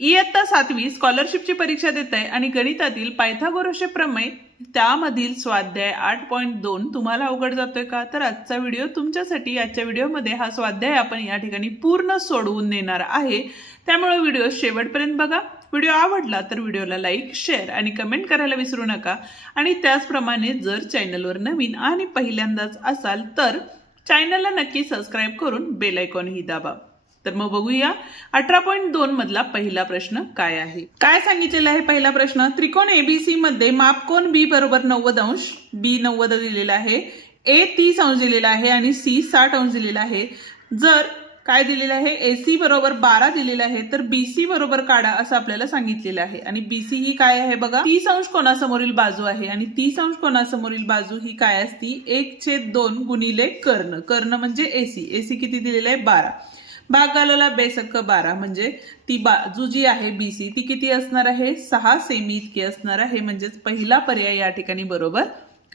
इयत्ता 7वी स्कॉलरशिपची परीक्षा देत आहे आणि गणितातील पायथागोरसचे प्रमेय त्यामधील स्वाध्याय 8.2 तुम्हाला अवघड जातोय का? तर आजचा व्हिडिओ तुमच्यासाठी. आजच्या व्हिडिओमध्ये हा स्वाध्याय आपण या ठिकाणी पूर्ण सोडवून देणार आहे, त्यामुळे व्हिडिओ शेवटपर्यंत बघा. व्हिडिओ आवडला तर व्हिडिओला लाईक, शेअर आणि कमेंट करायला विसरू नका. आणि त्याचप्रमाणे जर चॅनलवर नवीन आणि पहिल्यांदाच असाल तर चॅनलला नक्की सबस्क्राईब करून बेल आयकॉनही दाबा. तर मग बघूया 18.2 मधला पहिला प्रश्न काय आहे. काय सांगितलेला आहे पहिला प्रश्न? त्रिकोण एबीसी मध्ये मापकोन बी बरोबर 90 अंश, बी 90 दिलेला आहे, ए 30 अंश दिलेला आहे आणि सी 60 अंश दिलेला आहे. जर काय दिलेलं आहे, एसी बरोबर 12 दिलेलं आहे, तर बीसी बरोबर काढा असं आपल्याला सांगितलेलं आहे. आणि बीसी ही काय आहे बघा, 30 अंश कोणासमोरील बाजू आहे आणि 30 अंश कोणासमोरील बाजू ही काय असती, 1/2 गुणिले कर्ण. कर्ण म्हणजे एसी. एसी किती दिलेलं आहे, 12. भाग घालवला बेसक्क 12 म्हणजे ती बाजू जी आहे बीसी ती किती असणार आहे, 6 सेमी इतकी असणार आहे. म्हणजेच पहिला पर्याय या ठिकाणी बरोबर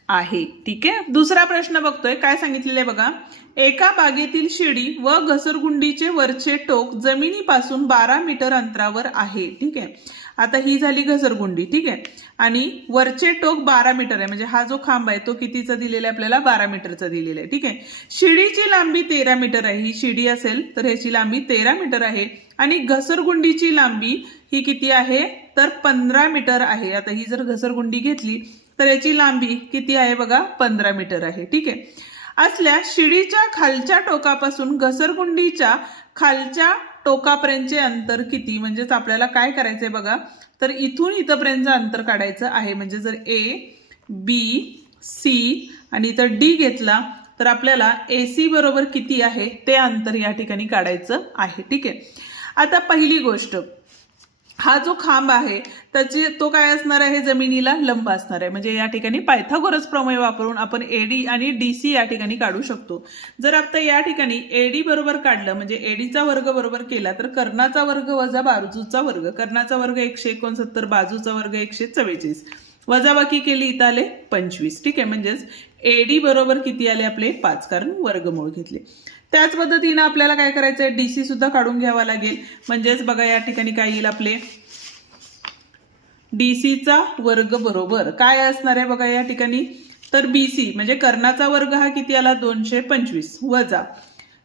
आहे. ठीक आहे. दुसरा प्रश्न बघतोय. काय सांगितलेलं आहे बघा, एका बागेतील शिडी व घसरगुंडीचे वरचे टोक जमिनीपासून 12 मीटर अंतरावर आहे. ठीक आहे. आता ही झाली घसरगुंडी. ठीक आहे. आणि वरचे टोक 12 मीटर आहे, म्हणजे हा जो खांब आहे तो कितीचा दिलेला आहे आपल्याला, 12 मीटरचा दिलेला आहे. ठीक आहे. शिडीची लांबी 13 मीटर आहे. ही शिडी असेल तर ह्याची लांबी 13 मीटर आहे आणि घसरगुंडीची लांबी ही किती आहे, तर 15 मीटर आहे. आता ही जर घसरगुंडी घेतली तर याची लांबी किती आहे बघा, 15 मीटर आहे. ठीक आहे. असल्या शिडीच्या खालच्या टोकापासून घसरगुंडीच्या खालच्या टोकापर्यंतचे अंतर किती? म्हणजेच आपल्याला काय करायचंय बघा, तर इथून इथपर्यंतचं अंतर काढायचं आहे. म्हणजे जर ए बी सी आणि इथं डी घेतला तर आपल्याला एसी बरोबर किती आहे ते अंतर या ठिकाणी काढायचं आहे. ठीक आहे. आता पहिली गोष्ट, हा जो खांब आहे त्याची तो काय असणार आहे, जमिनीला लंब असणार आहे. म्हणजे या ठिकाणी पायथागोरस प्रमेय वापरून आपण एडी आणि डीसी या ठिकाणी काढू शकतो. जर आता या ठिकाणी एडी बरोबर काढलं म्हणजे एडीचा वर्ग बरोबर केला तर कर्णाचा वर्ग वजा बाजूचा वर्ग, कर्णाचा वर्ग 169, बाजूचा वर्ग 144, वजाबाकी केली इथं आले 25. ठीक आहे. म्हणजेच एडी बरोबर किती आले आपले 5, कारण वर्गमूळ घेतले. त्याच पद्धतीने आपल्याला काय करायचंय, डीसी सुद्धा काढून घ्यावा लागेल. म्हणजेच बघा या ठिकाणी काय येईल आपले, डीसीचा वर्ग बरोबर काय असणार आहे बघा या ठिकाणी, तर बीसी म्हणजे कर्णाचा वर्ग हा किती आला 225 वजा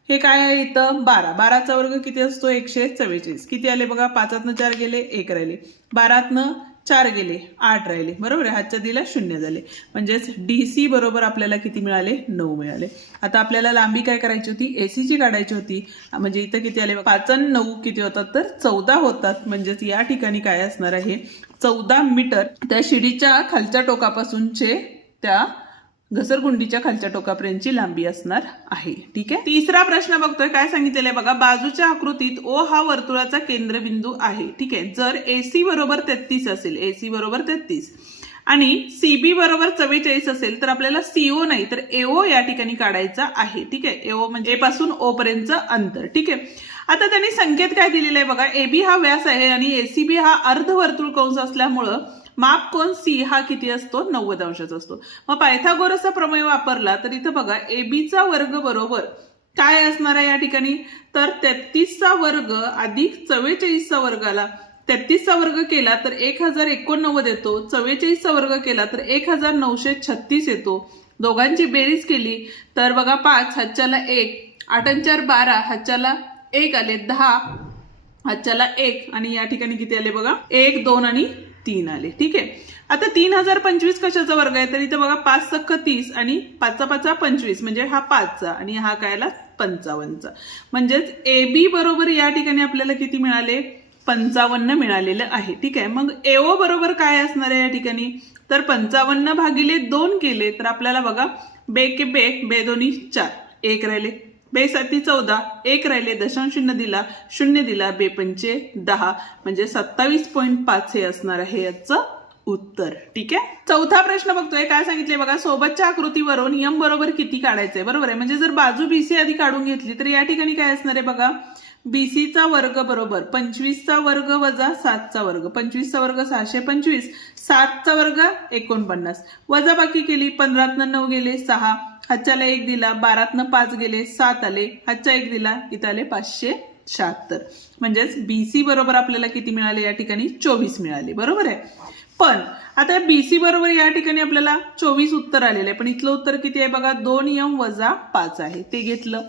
हे काय आहे इथं 12, 12चा वर्ग किती असतो 144, किती आले बघा, 5तनं 4 गेले 1 राहिले, 12तनं 4 गेले 8 राहिले, बरोबर आहे. हातच्या दिला 0 झाले. म्हणजेच डीसी बरोबर आपल्याला किती मिळाले, 9 मिळाले. आता आपल्याला लांबी काय करायची होती, एसीची काढायची होती. म्हणजे इथं किती आले, 5 आणि 9 किती होतात, तर 14 होतात. म्हणजेच या ठिकाणी काय असणार आहे, 14 मीटर त्या शिडीच्या खालच्या टोकापासूनचे त्या घसरगुंडीच्या खालच्या टोकापर्यंतची लांबी असणार आहे. ठीक आहे. तिसरा प्रश्न बघतोय. काय सांगितलेलं आहे बघा, बाजूच्या आकृतीत ओ हा वर्तुळाचा केंद्रबिंदू आहे. ठीक आहे. जर एसी बरोबर 33 असेल, एसी बरोबर 33 आणि सीबी बरोबर 44 असेल तर आपल्याला सीओ नाही तर एओ या ठिकाणी काढायचा आहे. ठीक आहे. एओ म्हणजे ए पासून ओ पर्यंतचं अंतर. ठीक आहे. आता त्यांनी संकेत काय दिलेला आहे बघा, एबी हा व्यास आहे आणि एसीबी हा अर्धवर्तुळ कंस असल्यामुळं मापकोन सी हा किती असतो, 90 अंशाचा असतो. मग पायथागोरसचा प्रमेय वापरला तर इथं बघा एबीचा वर्ग बरोबर काय असणार आहे या ठिकाणी, तर 33चा वर्ग अधिक 44चा वर्ग आला. 33चा वर्ग केला तर 1089 येतो, 44चा वर्ग केला तर 1936 येतो. दोघांची बेरीज केली तर बघा 5 हातच्याला 1, 8 आणि 4 12, हातच्याला 1 आले 10, हातच्याला 1 आणि या ठिकाणी किती आले बघा 1 2 आणि 3 आले. ठीक आहे. आता 3025 कशाचा वर्ग आहे, तर इथं बघा 5 सक्क 30 आणि 5 5 25 म्हणजे हा 5चा आणि हा काय आला 55चा. म्हणजेच एबी बरोबर या ठिकाणी आपल्याला किती मिळाले, 55 मिळालेलं आहे. ठीक आहे. मग एओ बरोबर काय असणार आहे या ठिकाणी, तर 55 भागिले 2 केले तर आपल्याला बघा बे के बे, बे दोन्ही 4, 1 राहिले, बे 7 14, 1 राहिले, दशांश चिन्ह दिला 0 दिला, बे 5 10 म्हणजे 27.5 हे असणार आहे याचं उत्तर. ठीक आहे. चौथा प्रश्न बघतोय. काय सांगितले बघा, सोबतच्या आकृतीवरून यम बरोबर किती काढायचंय, बरोबर आहे. म्हणजे जर बाजू बीसी आधी काढून घेतली तर या ठिकाणी काय असणार आहे बघा, बीसीचा वर्ग बरोबर 25चा वर्ग वजा 7चा वर्ग, 25चा वर्ग 625, 7चा वर्ग 49, वजाबाकी केली 15तनं 9 गेले 6, हातच्याला 1 दिला, 12तनं 5 गेले 7 आले, हातच्या 1 दिला, इथं आले 500 76. म्हणजेच BC बरोबर आपल्याला किती मिळाले या ठिकाणी 24 मिळाले. बरोबर आहे. पण आता BC बरोबर या ठिकाणी आपल्याला 24 उत्तर आलेलं आहे, पण इथलं उत्तर किती आहे बघा 2m वजा 5 आहे. ते घेतलं.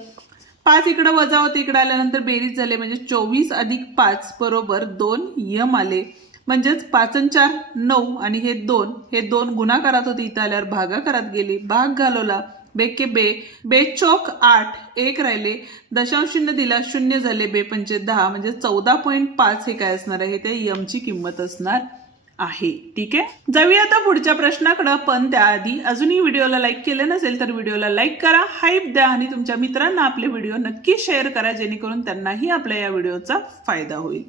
5 इकडे वजा होते, इकडे आल्यानंतर बेरीज झाले म्हणजे 24 अधिक 5 बरोबर 2m आले. म्हणजेच 5 आणि 4 9 आणि हे 2 गुणाकारात होते, इथं आल्यावर भागाकारात गेली. भाग घालवला, बेके बे चौक 8 1 राहिले, दशांश चिन्ह दिला 0 झाले, बे पंचे 10 म्हणजे 14.5 हे काय असणार आहे, ते m ची किंमत असणार आहे. ठीक आहे. जाऊया आता पुढच्या प्रश्नाकडे, पण त्याआधी अजूनही व्हिडिओला लाईक केले नसेल तर व्हिडिओला लाईक करा, हाईप द्या आणि तुमच्या मित्रांना आपले व्हिडिओ नक्की शेअर करा, जेणेकरून त्यांनाही आपल्या या व्हिडिओचा फायदा होईल.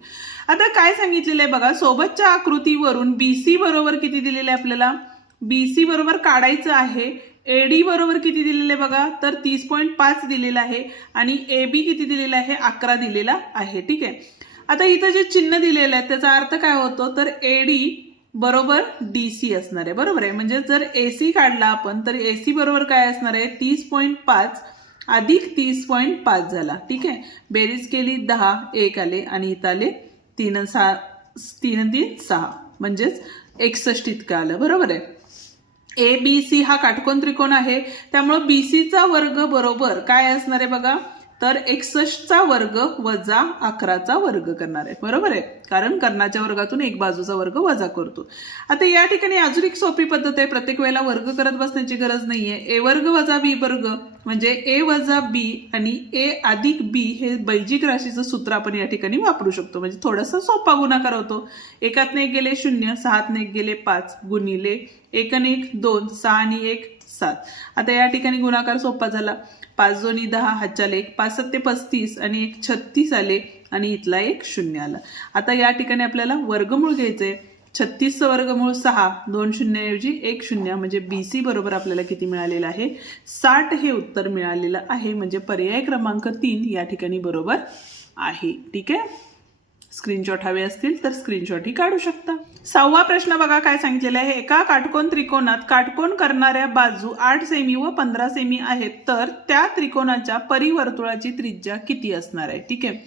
आता काय सांगितलेलं आहे बघा, सोबतच्या आकृतीवरून BC बरोबर किती दिलेले आहे आपल्याला, BC बरोबर काढायचं आहे. AD बरोबर किती दिलेले बघा, तर 30.5 दिलेलं आहे आणि AB किती दिलेला आहे 11 दिलेला आहे. ठीक आहे. आता इथं जे चिन्ह दिलेलं आहे त्याचा अर्थ काय होतो, तर AD बरोबर DC असणार आहे. बरोबर आहे. म्हणजे जर AC काढला आपण तर AC बरोबर काय असणार आहे 30.5 अधिक 30.5 झाला. ठीक आहे. बेरीज केली 10 1 आले आणि इथं आले 3 3 6 म्हणजेच 61 इतकं आलं. बरोबर आहे. ABC हा काटकोन त्रिकोण आहे, त्यामुळे BC चा वर्ग बरोबर काय असणार आहे बघा, तर 61 चा वर्ग वजा 11 चा वर्ग करणार आहे. बरोबर आहे. कारण कर्णाच्या वर्गातून एक बाजूचा वर्ग वजा करतो. आता या ठिकाणी अजून एक सोपी पद्धत आहे, प्रत्येक वेळेला वर्ग करत बसण्याची गरज नाहीये. A वर्ग वजा B वर्ग म्हणजे A वजा B आणि A अधिक B हे बैजिक राशीचं सूत्र आपण या ठिकाणी वापरू शकतो. म्हणजे थोडासा सोपा गुणाकार होतो. 1 ने 1 गेले 0, 6 ने 1 गेले 5 गुणिले 1 आणि 1 2, 6 आणि 1 7. आता या ठिकाणी गुणाकार सोपा झाला. 5 2 10 हातच्याला 1, 5 7 35 आणि 1 36 आले आणि इथला 1 0 आला. आता या ठिकाणी आपल्याला वर्गमूळ घ्यायचंय. 36 चं वर्गमूळ 6, 2 शून्याऐवजी 1 0 म्हणजे BC बरोबर आपल्याला किती मिळालेलं आहे 60 हे उत्तर मिळालेलं आहे. म्हणजे पर्याय क्रमांक 3 या ठिकाणी बरोबर आहे. ठीक आहे. स्क्रीनशॉट हवे असतील तर स्क्रीनशॉटही काढू शकता. 6वा प्रश्न बघा काय सांगितलेला आहे, एका काटकोन त्रिकोणात काटकोन करणाऱ्या बाजू 8 सेमी व 15 सेमी आहेत, तर त्या त्रिकोणाच्या परिवर्तुळाची त्रिज्या किती असणार आहे. ठीक आहे.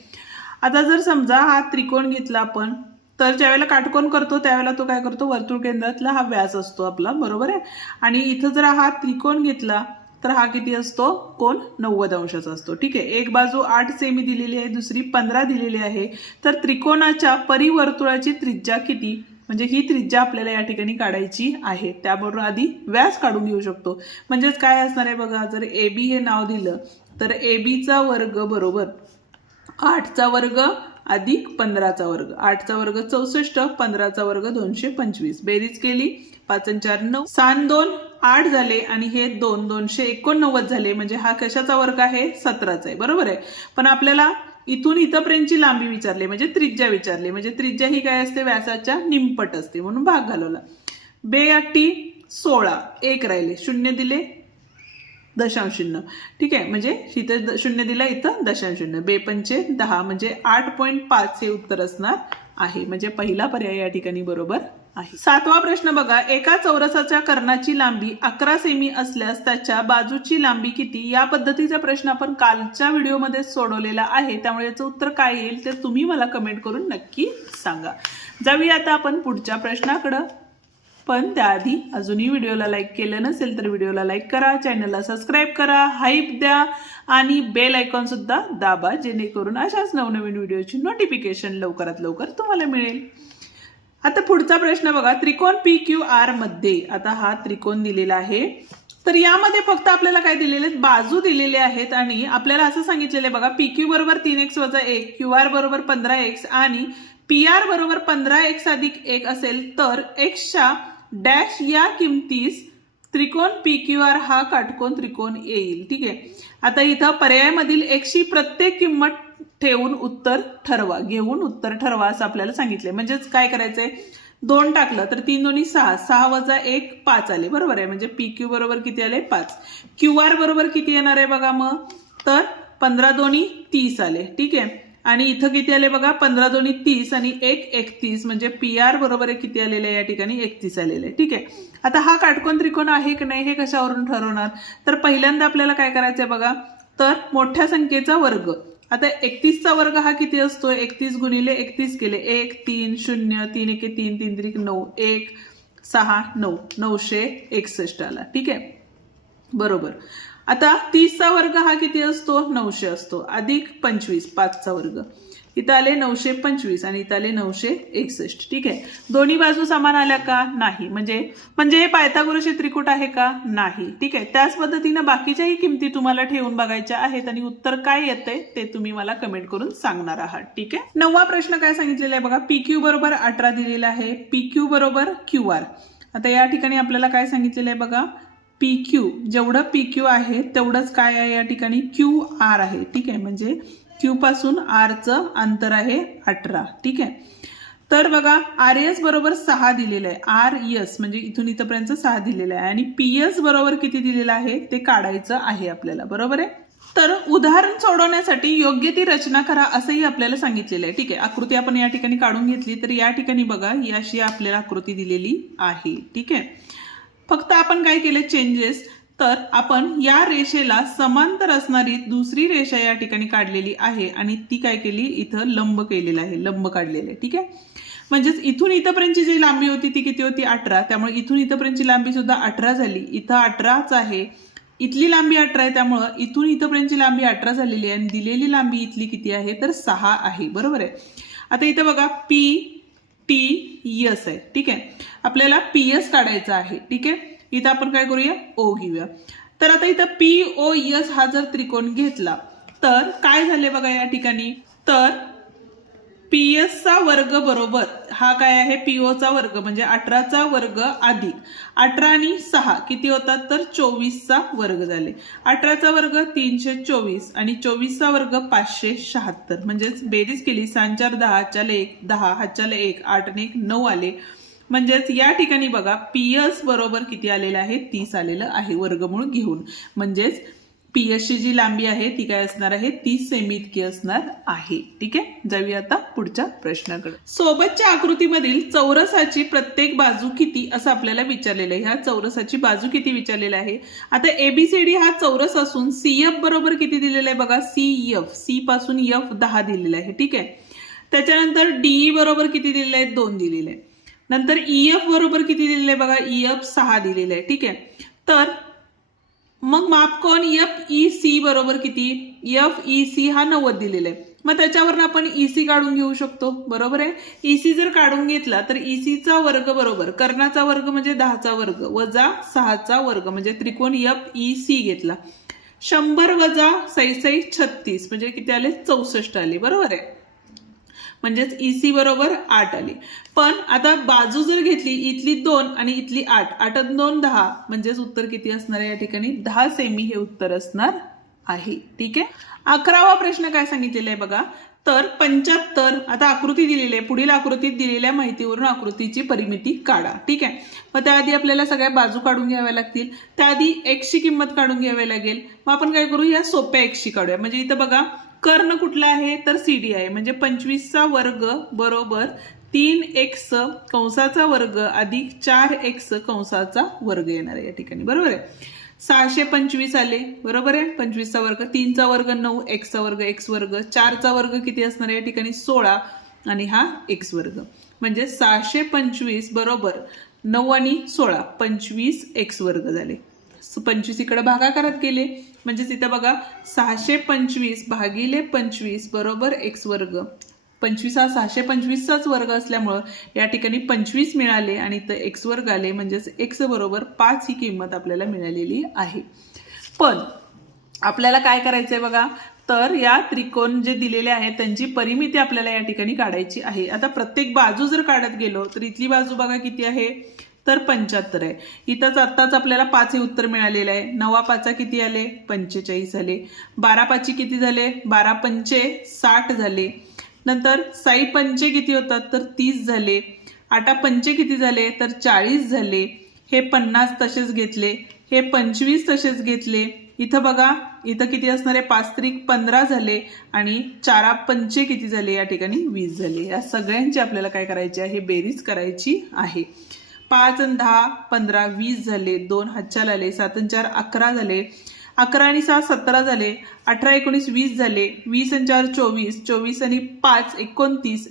आता जर समजा हा त्रिकोण घेतला आपण, तर ज्यावेळेला काटकोन करतो त्यावेळेला तो काय करतो, वर्तुळ केंद्रातला हा व्यास असतो आपला. बरोबर आहे. आणि इथं जर हा त्रिकोण घेतला तर हा किती असतो, कोण 90 अंशाचा असतो. ठीक आहे. एक बाजू 8 सेमी दिलेली आहे, दुसरी 15 दिलेली आहे, तर त्रिकोणाच्या परिवर्तुळाची त्रिज्या किती, म्हणजे ही त्रिज्या आपल्याला या ठिकाणी काढायची आहे. त्याबरोबर आधी व्यास काढून घेऊ शकतो. म्हणजेच काय असणार आहे बघा, जर AB हे नाव दिलं तर AB चा वर्ग बरोबर 8 चा वर्ग अधिक 15 चा वर्ग. 8 चा वर्ग 64, 15 चा वर्ग 225. बेरीज केली 5 आणि 4 9, 6 2 8 झाले आणि हे 2 289 झाले. म्हणजे हा कशाचा वर्ग आहे 17चा आहे. बरोबर आहे. पण आपल्याला इथून इथपर्यंतची लांबी विचारली, म्हणजे त्रिज्या विचारली. म्हणजे त्रिज्या ही काय असते, व्यासाच्या निमपट असते, म्हणून भाग घालवला. 2 8 16 1 राहिले, 0 दिले दशांश चिन्ह. ठीक आहे. म्हणजे इथं 0 दिला, इथं दशांश चिन्ह. 2 पंचे 10 म्हणजे 8.5 हे उत्तर असणार आहे. म्हणजे पहिला पर्याय या ठिकाणी बरोबर आहे. 7वा प्रश्न बघा, एका चौरसाच्या कर्णाची लांबी 11 सेमी असल्यास त्याच्या बाजूची लांबी किती. या पद्धतीचा प्रश्न आपण कालच्या व्हिडिओमध्ये सोडवलेला आहे, त्यामुळे याचं उत्तर काय येईल ते तुम्ही मला कमेंट करून नक्की सांगा. जाऊया आता आपण पुढच्या प्रश्नाकडे, पण त्याआधी अजूनही व्हिडिओला लाईक केलं नसेल तर व्हिडिओला लाईक करा, चॅनलला सबस्क्राईब करा, हाईप द्या आणि बेल आयकॉन सुद्धा दाबा, जेणेकरून अशाच नवनवीन व्हिडिओची नोटिफिकेशन लवकरात लवकर तुम्हाला मिळेल. आता पुढचा प्रश्न बघा, त्रिकोण PQR मध्ये, आता हा त्रिकोण दिलेला आहे, तर यामध्ये फक्त आपल्याला काय दिलेले आहेत, बाजू दिलेले आहेत आणि आपल्याला असं सांगितलेलं आहे बघा, PQ बरोबर 3x वजा 1, QR बरोबर 15x आणि PR बरोबर 15x अधिक 1 असेल तर xच्या डॅश या किमतीस त्रिकोण PQR हा काटकोन त्रिकोण येईल. ठीक आहे. आता इथं पर्यायामधील x ची प्रत्येक किंमत ठेवून उत्तर ठरवा, घेऊन उत्तर ठरवा असं आपल्याला सांगितलंय. म्हणजेच काय करायचंय, 2 टाकलं तर 3 2 6, 6 वजा 1 5 आले. बरोबर आहे. म्हणजे PQ बरोबर किती आले 5. QR बरोबर किती येणार आहे बघा मग, तर 15 2 30 आले. ठीक आहे. आणि इथं किती आले बघा, 15 2 30 आणि 1 31 म्हणजे PR बरोबर किती आलेलं आहे या ठिकाणी 31 आलेलं आहे. ठीक आहे. आता हा काटकोन त्रिकोण आहे की नाही हे कशावरून ठरवणार, तर पहिल्यांदा आपल्याला काय करायचंय बघा, तर मोठ्या संख्येचा वर्ग आता 31चा वर्ग हा किती असतो? 31 गुणिले 31 केले 1 3 0 3 1 3 3 3 9 1 6 9 961 आला. ठीक आहे, बरोबर. आता 30चा वर्ग हा किती असतो? 900 असतो, अधिक 25 5चा वर्ग, इथं आले 925 आणि इथं आले 961. ठीक आहे, दोन्ही बाजू समान आल्या का? नाही. म्हणजे हे पायथागोरसचे त्रिकूट आहे का? नाही. ठीक आहे, त्याच पद्धतीनं बाकीच्याही किमती तुम्हाला ठेवून बघायच्या आहेत आणि उत्तर काय येतंय ते तुम्ही मला कमेंट करून सांगणार आहात. ठीक आहे, 9वा प्रश्न काय सांगितलेला आहे बघा. PQ बरोबर 18 दिलेला आहे, PQ बरोबर QR. आता या ठिकाणी आपल्याला काय सांगितलेलं आहे बघा, PQ जेवढं PQ आहे तेवढंच काय आहे या ठिकाणी QR आहे. ठीक आहे, म्हणजे Q पासून R चं अंतर आहे 18. ठीक आहे, तर बघा RS बरोबर 6 दिलेलं आहे, RS म्हणजे इथून इथपर्यंत 6 दिलेलं आहे आणि PS बरोबर किती दिलेलं आहे ते काढायचं आहे आपल्याला. बरोबर आहे, तर उदाहरण सोडवण्यासाठी योग्य ती रचना करा असंही आपल्याला सांगितलेलं आहे. ठीक आहे, आकृती आपण या ठिकाणी काढून घेतली तर या ठिकाणी बघा ही अशी आपल्याला आकृती दिलेली आहे. ठीक आहे, फक्त आपण काय केले चेंजेस, तर आपण या रेषेला समांतर असणारी दुसरी रेषा या ठिकाणी काढलेली आहे आणि ती काय केली इथं लंब केलेलं आहे, लंब काढलेलं आहे. ठीक आहे, म्हणजेच इथून इथपर्यंतची जी लांबी होती ती किती होती? 18. त्यामुळे इथून इथपर्यंतची लांबी सुद्धा 18 झाली. इथं 18च आहे, इथली लांबी 18 आहे, त्यामुळं इथून इथपर्यंतची लांबी 18 झालेली आहे आणि दिलेली लांबी इथली किती आहे तर 6 आहे. बरोबर आहे. आता इथं बघा PTS आहे. ठीक आहे, आपल्याला PS काढायचा आहे. ठीक आहे, इथं आपण काय करूया O घेऊया. तर आता इथं POS हा जर त्रिकोण घेतला तर काय झाले बघा या ठिकाणी, तर PS चा वर्ग बरोबर हा काय आहे PO चा वर्ग म्हणजे 18चा वर्ग अधिक 18 आणि 6 किती होतात तर 24चा वर्ग झाले. 18चा वर्ग 324 आणि 24चा वर्ग 576. म्हणजेच बेरीज केली 6 4 10 हातच्याला 1 10 हातच्याला 1 8 आणि 1 9 आले. म्हणजेच या ठिकाणी बघा PS बरोबर किती आलेलं आहे 30 आलेलं आहे वर्गमूळ घेऊन. म्हणजेच PS ची जी लांबी आहे ती काय असणार आहे 30 सेमी इतकी असणार आहे. ठीक आहे, जाऊया आता पुढच्या प्रश्नाकडे. सोबतच्या आकृतीमधील चौरसाची प्रत्येक बाजू किती असं आपल्याला विचारलेलं आहे. ह्या चौरसाची बाजू किती विचारलेलं आहे. आता ABCD हा चौरस असून CF बरोबर किती दिलेलं आहे बघा, C पासून F 10 दिलेलं आहे. ठीक आहे, त्याच्यानंतर DE बरोबर किती दिलेलं आहे 2 दिलेलं आहे. नंतर EF बरोबर किती दिलेलं आहे बघा, EF 6 दिलेलं आहे. ठीक आहे, तर मग मापकोन FEC बरोबर किती, FEC हा 90 दिलेला आहे. मग त्याच्यावरून आपण EC काढून घेऊ शकतो. बरोबर आहे, EC जर काढून घेतला तर EC चा वर्ग बरोबर कर्णाचा वर्ग म्हणजे 10चा वर्ग वजा 6चा वर्ग म्हणजे त्रिकोण FEC घेतला. 100 वजा 66 36 म्हणजे किती आले 64 आले. बरोबर आहे, म्हणजेच EC बरोबर 8 आले. पण आता बाजू जर घेतली इथली 2 आणि इथली 8 8 2 10 म्हणजेच उत्तर किती असणार आहे या ठिकाणी 10 सेमी हे उत्तर असणार आहे. ठीक आहे, 11वा प्रश्न काय सांगितलेला आहे बघा, तर 75. आता आकृती दिलेली आहे, पुढील आकृतीत दिलेल्या माहितीवरून आकृतीची परिमिती काढा. ठीक आहे, मग त्याआधी आपल्याला सगळ्या बाजू काढून घ्याव्या लागतील. त्याआधी x ची किंमत काढून घ्यावी लागेल. मग आपण काय करू या सोप्या x ची काढूया. म्हणजे इथं बघा कर्ण कुठला आहे तर CD आहे, म्हणजे 25चा वर्ग बरोबर 3x कंसाचा वर्ग अधिक 4x कंसाचा वर्ग येणार आहे या ठिकाणी. बरोबर आहे, 625 आले. बरोबर आहे, 25चा वर्ग 3चा वर्ग 9 x चा वर्ग x वर्ग 4चा वर्ग किती असणार आहे या ठिकाणी 16 आणि हा x वर्ग म्हणजे 625 बरोबर 9 आणि 16 25x वर्ग झाले. 25 इकडे भागाकारात गेले म्हणजेच इथं बघा 625 भागिले 25 बरोबर x वर्ग. 25 हा 625चाच वर्ग असल्यामुळं या ठिकाणी 25 मिळाले आणि इथं x वर्ग आले म्हणजेच x बरोबर 5 ही किंमत आपल्याला मिळालेली आहे. पण आपल्याला काय करायचंय बघा, तर या त्रिकोण जे दिलेले आहेत त्यांची परिमिती आपल्याला या ठिकाणी काढायची आहे. आता प्रत्येक बाजू जर काढत गेलो तर इथली बाजू बघा किती आहे तर 75 आहे. इथंच आत्ताच आपल्याला 5 हे उत्तर मिळालेलं आहे. 9 5 किती आले 45 आले. 12 5 किती झाले 12 पंचे 60 झाले. नंतर 6 पंचे किती होतात तर 30 झाले. 8 पंचे किती झाले तर 40 झाले. हे 50 तसेच घेतले, हे 25 तसेच घेतले. इथं बघा इथं किती असणार आहे 5 त्रिक 15 झाले आणि 4 पंचे किती झाले या ठिकाणी 20 झाले. या सगळ्यांची आपल्याला काय करायची आहे बेरीज करायची आहे. 5 आणि 10 15 20 झाले. 2 हातच्याला आले. 7 आणि 4 11 झाले. 11 आणि 6 17 झाले, 18 19 20 झाले, 20 आणि 4 24, 24 आणि 5 29,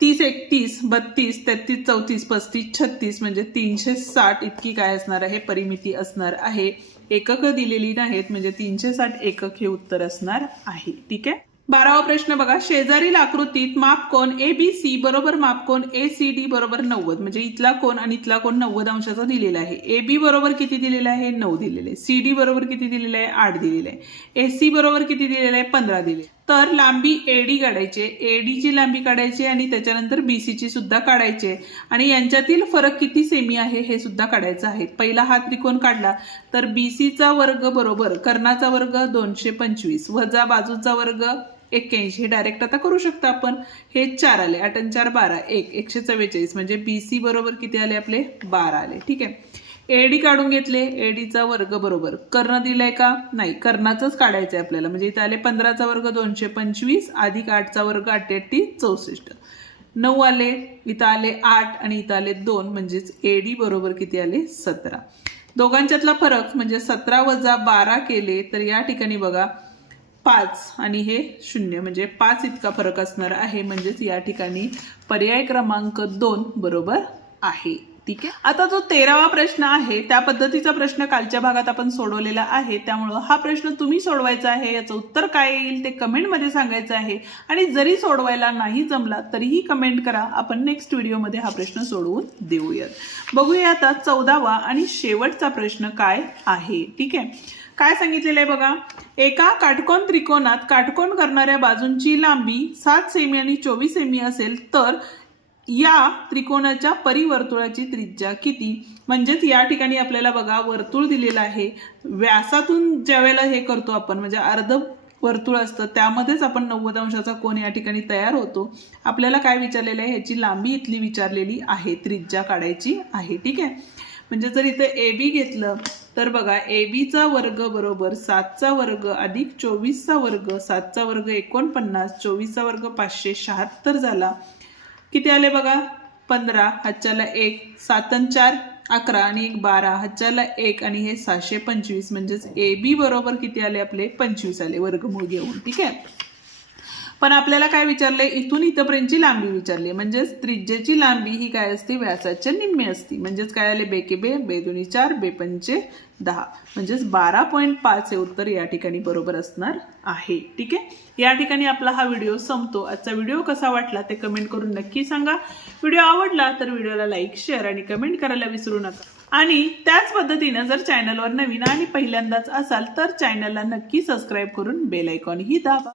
30 31 32 33 34 35 36 म्हणजे 360 इतकी काय असणार आहे, परिमिती असणार आहे. एकक दिलेली नाहीत म्हणजे 360 एकक हे उत्तर असणार आहे. ठीक आहे. 12वा प्रश्न बघा, शेजारील आकृतीत मापकोन ABC बरोबर मापकोन ACD बरोबर 90 म्हणजे इथला कोन आणि इथला कोन 90 अंशाचा दिलेला आहे. AB बरोबर किती दिलेला आहे, 9 दिलेले आहे. CD बरोबर किती दिलेलं आहे, 8 दिलेलं आहे. AC बरोबर किती दिलेलं आहे, 15 दिले. तर लांबी AD काढायची, AD ची लांबी काढायची आणि त्याच्यानंतर BC ची सुद्धा काढायची आणि यांच्यातील फरक किती सेमी आहे हे सुद्धा काढायचं आहे. पहिला हा त्रिकोण काढला तर BC चा वर्ग बरोबर कर्णाचा वर्ग 225 वजा बाजूचा वर्ग 81, हे डायरेक्ट आता करू शकता आपण. हे 4 आले, 8 आणि 4 12, 144 म्हणजे BC बरोबर किती आले आपले, 12 आले. ठीक आहे. AD काढून घेतले, AD चा वर्ग बरोबर कर्ण दिलाय का, नाही, कर्णाचंच काढायचंय आपल्याला. म्हणजे इथं आले 15 चा वर्ग 225 अधिक 8 चा वर्ग 8 8 64, 9 आले, इथं आले 8 आणि इथं आले 2 म्हणजेच AD बरोबर किती आले, 17. दोघांच्यातला फरक म्हणजे 17 वजा 12 केले तर या ठिकाणी बघा 5 आणि हे 0 म्हणजे 5 इतका फरक असणार आहे. म्हणजेच या ठिकाणी पर्याय क्रमांक 2 बरोबर आहे. ठीक आहे. आता जो 13वा प्रश्न आहे त्या पद्धतीचा प्रश्न कालच्या भागात आपण सोडवलेला आहे, त्यामुळे हा प्रश्न तुम्ही सोडवायचा आहे. याचं उत्तर काय येईल ते कमेंटमध्ये सांगायचं आहे आणि जरी सोडवायला नाही जमला तरीही कमेंट करा, आपण नेक्स्ट व्हिडिओमध्ये हा प्रश्न सोडवून देऊयात. बघूया आता 14वा आणि शेवटचा प्रश्न काय आहे. ठीक आहे. काय सांगितलेलं आहे बघा, एका काटकोन त्रिकोणात काटकोन करणाऱ्या बाजूंची लांबी 7 सेमी आणि 24 सेमी असेल तर या त्रिकोणाच्या परिवर्तुळाची त्रिज्या किती. म्हणजेच या ठिकाणी आपल्याला बघा वर्तुळ दिलेलं आहे, व्यासातून ज्यावेळेला हे करतो आपण म्हणजे अर्ध वर्तुळ असतं त्यामध्येच आपण 90 अंशाचा कोन या ठिकाणी तयार होतो. आपल्याला काय विचारलेलं आहे, ह्याची लांबी इथली विचारलेली आहे, त्रिज्या काढायची आहे. ठीक आहे. म्हणजे जर इथे AB घेतलं तर बघा AB चा वर्ग बरोबर 7 चा वर्ग अधिक 24 चा वर्ग, 7 चा वर्ग 49, 24 चा वर्ग 576 झाला. किती आले बघा, 15, हातच्याला 1, 7 आणि 4 11 आणि 1 12, हातच्याला 1 आणि हे 725 म्हणजेच AB बरोबर किती आले आपले, 25 आले वर्गमूळ घेऊन. ठीक आहे. पण आपल्याला काय विचारले, इथून इथपर्यंतची लांबी विचारली. म्हणजेच त्रिज्येची लांबी ही काय असते, व्यासाच्या निम्मे असते. म्हणजेच काय आले, बेके बे, बे दोन्ही 4, बे पंचे 10 म्हणजेच 12.5 हे उत्तर या ठिकाणी बरोबर असणार आहे. ठीक आहे. या ठिकाणी आपला हा व्हिडिओ संपतो. आजचा व्हिडिओ कसा वाटला ते कमेंट करून नक्की सांगा. व्हिडिओ आवडला तर व्हिडिओला लाईक, शेअर आणि कमेंट करायला विसरू नका. आणि त्याच पद्धतीने जर चॅनलवर नवीन आणि पहिल्यांदाच असाल तर चॅनलला नक्की सबस्क्राईब करून बेल आयकॉन ही दाबा.